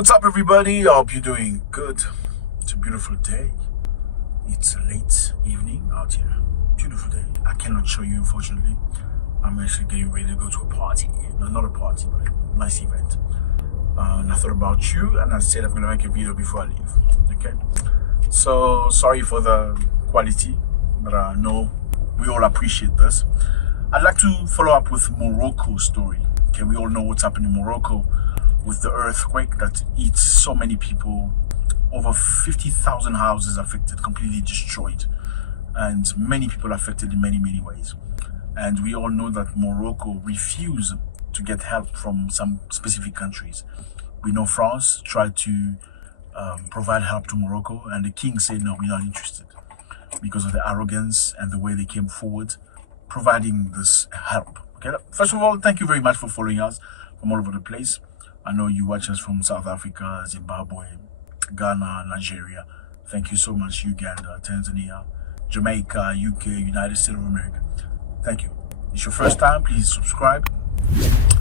What's up, everybody? I hope you're doing good. It's a beautiful day. It's a late evening out here. Beautiful day. I cannot show you, unfortunately. I'm actually getting ready to go to a party. No, not a party, but a nice event. And I thought about you, and I said I'm going to make a video before I leave. Okay? So, sorry for the quality, but I know we all appreciate this. I'd like to follow up with Morocco's story. Okay, we all know what's happened in Morocco with the earthquake that eats so many people. Over 50,000 houses affected, completely destroyed, and many people affected in many ways. And we all know that Morocco refused to get help from some specific countries. We know France tried to provide help to Morocco, and the king said, no, we're not interested, because of the arrogance and the way they came forward providing this help. Okay, first of all, thank you very much for following us from all over the place. I know you watch us from South Africa, Zimbabwe, Ghana, Nigeria. Thank you so much. Uganda, Tanzania, Jamaica, UK, United States of America. Thank you. It's your first time, please subscribe.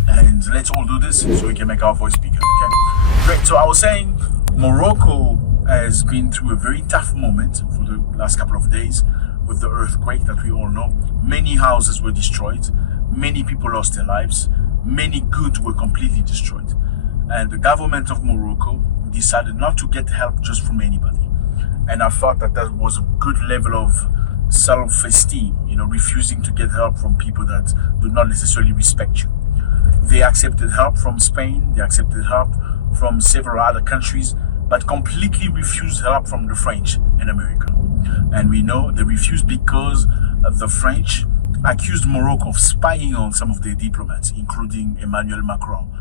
And let's all do this so we can make our voice bigger, okay? Great. So I was saying Morocco has been through a very tough moment for the last couple of days with the earthquake that we all know. Many houses were destroyed. Many people lost their lives. Many goods were completely destroyed. And the government of Morocco decided not to get help just from anybody. And I thought that that was a good level of self-esteem, refusing to get help from people that do not necessarily respect you. They accepted help from Spain, they accepted help from several other countries, but completely refused help from the French and America. And we know they refused because the French accused Morocco of spying on some of their diplomats, including Emmanuel Macron.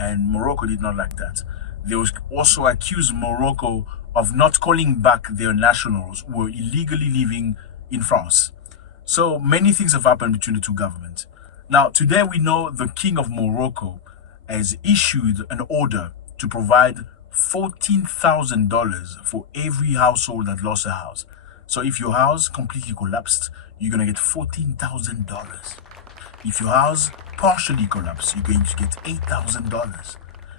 And Morocco did not like that. They also accused Morocco of not calling back their nationals who were illegally living in France. So many things have happened between the two governments. Now, today we know the king of Morocco has issued an order to provide $14,000 for every household that lost a house. So if your house completely collapsed, you're going to get $14,000. If your house partially collapsed, you're going to get $8,000.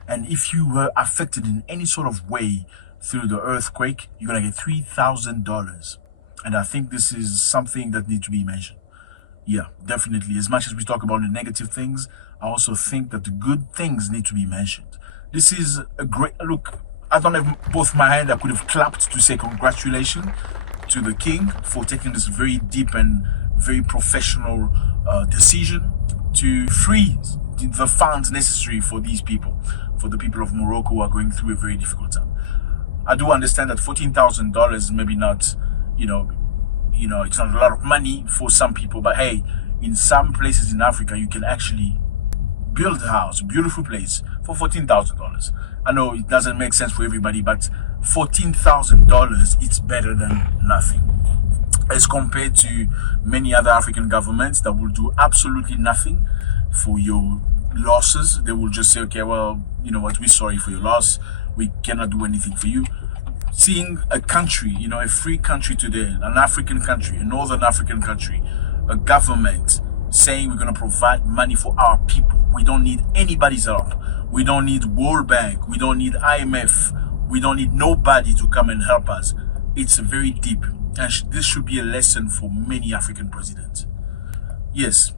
And if you were affected in any sort of way through the earthquake, you're going to get $3,000. And I think this is something that needs to be mentioned. Yeah, definitely. As much as we talk about the negative things, I also think that the good things need to be mentioned. This is a great look. I don't have both my hand. I could have clapped to say congratulations to the king for taking this very deep and very professional decision to free the funds necessary for these people, for the people of Morocco who are going through a very difficult time. I do understand that $14,000 is maybe not, it's not a lot of money for some people, but hey, in some places in Africa, you can actually build a house, a beautiful place for $14,000. I know it doesn't make sense for everybody, but $14,000, it's better than nothing. As compared to many other African governments that will do absolutely nothing for your losses. They will just say, okay, well, you know what, we're sorry for your loss. We cannot do anything for you. Seeing a country, a free country today, an African country, a Northern African country, a government saying we're going to provide money for our people. We don't need anybody's help. We don't need World Bank. We don't need IMF. We don't need nobody to come and help us. It's very deep. And this should be a lesson for many African presidents. Yes,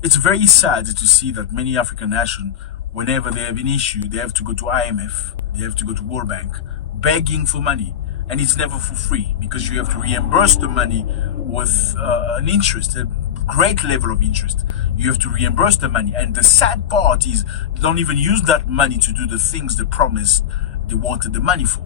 it's very sad to see that many African nations, whenever they have an issue, they have to go to IMF, they have to go to World Bank, begging for money. And it's never for free, because you have to reimburse the money with an interest, a great level of interest. You have to reimburse the money. And the sad part is they don't even use that money to do the things they promised they wanted the money for.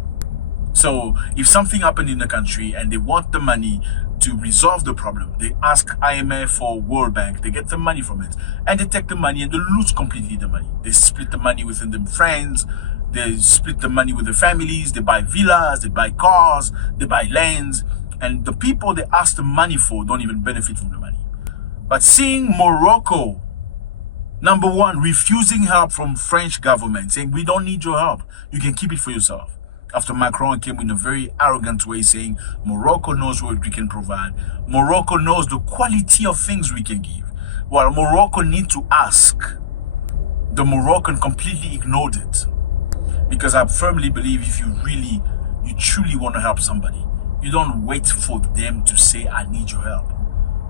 So if something happened in the country and they want the money to resolve the problem, they ask IMF or World Bank, they get the money from it, and they take the money and they lose completely the money. They split the money within them friends, they split the money with their families, they buy villas, they buy cars, they buy lands, and the people they ask the money for don't even benefit from the money. But seeing Morocco, number one, refusing help from French government, saying we don't need your help, you can keep it for yourself. After Macron came in a very arrogant way saying Morocco knows what we can provide. Morocco knows the quality of things we can give. While Morocco need to ask, the Moroccan completely ignored it. Because I firmly believe if you truly want to help somebody, you don't wait for them to say, I need your help.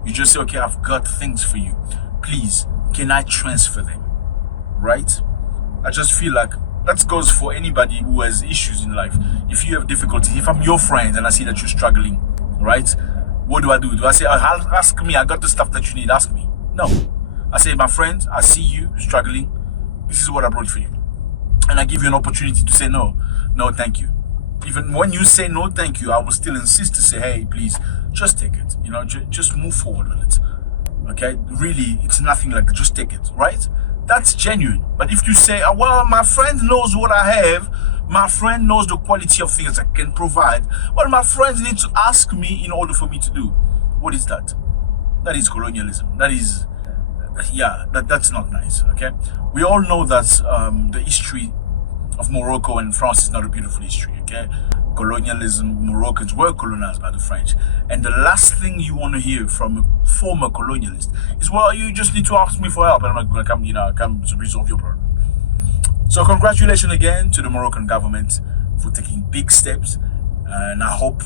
You just say, okay, I've got things for you. Please, can I transfer them? Right? I just feel like that goes for anybody who has issues in life. If you have difficulties, if I'm your friend and I see that you're struggling, right? What do? Do I say, ask me, I got the stuff that you need, ask me? No. I say, my friend, I see you struggling. This is what I brought for you. And I give you an opportunity to say no. No, thank you. Even when you say no, thank you, I will still insist to say, hey, please, just take it. You know, just move forward with it. Okay? Really, it's nothing like that. Just take it, right? That's genuine. But if you say, oh, well, my friend knows what I have, my friend knows the quality of things I can provide, well, my friends need to ask me in order for me to do. What is that? That is colonialism. That is, yeah, that's not nice, okay? We all know that the history of Morocco and France is not a beautiful history, okay? Colonialism, Moroccans were colonized by the French. And the last thing you want to hear from a former colonialist is, well, you just need to ask me for help and I'm not going to come, come to resolve your problem. So congratulations again to the Moroccan government for taking big steps. And I hope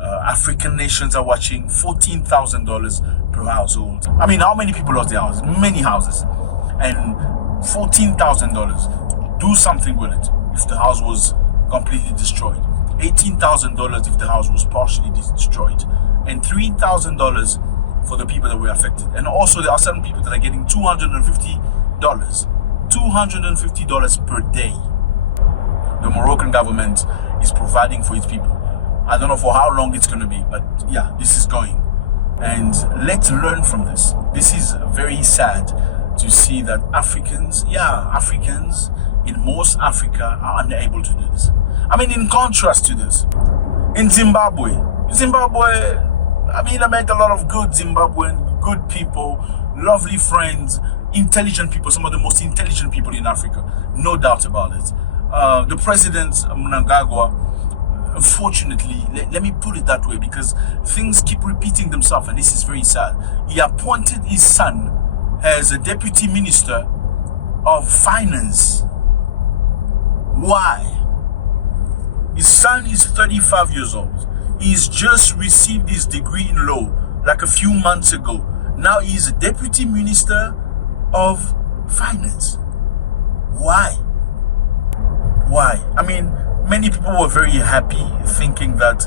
African nations are watching. $14,000 per household. I mean, how many people lost their houses? Many houses. And $14,000. Do something with it if the house was completely destroyed. $18,000 if the house was partially destroyed. And $3,000 for the people that were affected. And also there are certain people that are getting $250. $250 per day. The Moroccan government is providing for its people. I don't know for how long it's going to be, but yeah, this is going. And let's learn from this. This is very sad to see that Africans in most Africa are unable to do this. I mean, in contrast to this, in Zimbabwe, I mean, I met a lot of good Zimbabwean, good people, lovely friends, intelligent people, some of the most intelligent people in Africa, no doubt about it. The president, Mnangagwa, unfortunately, let me put it that way, because things keep repeating themselves, and this is very sad. He appointed his son as a deputy minister of finance. Why? His son is 35 years old. He's just received his degree in law like a few months ago. Now he's a deputy minister of finance. Why? Why? I mean, many people were very happy thinking that,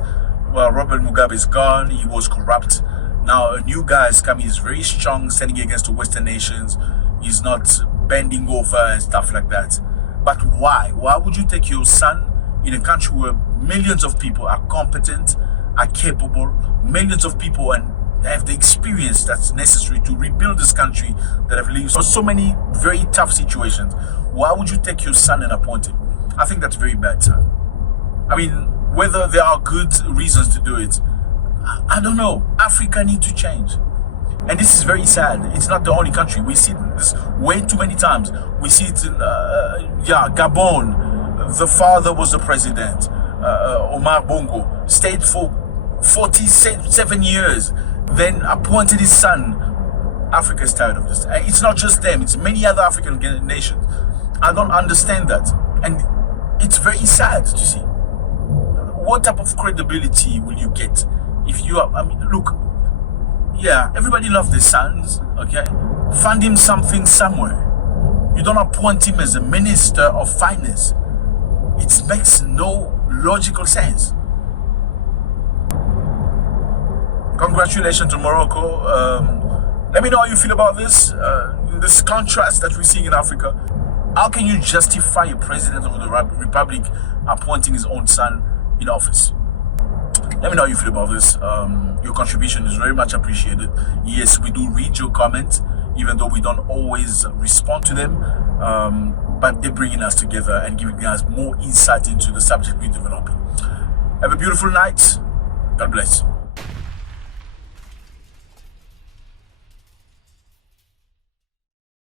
well, Robert Mugabe is gone, he was corrupt. Now a new guy is coming, he's very strong, standing against the Western nations. He's not bending over and stuff like that. But why? Why would you take your son in a country where millions of people are competent, are capable, millions of people and have the experience that's necessary to rebuild this country that have lived so many very tough situations? Why would you take your son and appoint him? I think that's very bad, son. I mean, whether there are good reasons to do it, I don't know. Africa needs to change. And this is very sad. It's not the only country. We see this way too many times. We see it in, Gabon. The father was the president. Omar Bongo stayed for 47 years, then appointed his son. Africa is tired of this. It's not just them, it's many other African nations. I don't understand that. And it's very sad to see. What type of credibility will you get if you are, I mean, look, yeah, everybody loves their sons, okay? Fund him something somewhere. You don't appoint him as a minister of finance. It makes no logical sense. Congratulations to Morocco. Let me know how you feel about this contrast that we're seeing in Africa. How can you justify a president of the republic appointing his own son in office? Let me know how you feel about this. Your contribution is very much appreciated. Yes, we do read your comments, even though we don't always respond to them. But they're bringing us together and giving us more insight into the subject we're developing. Have a beautiful night. God bless.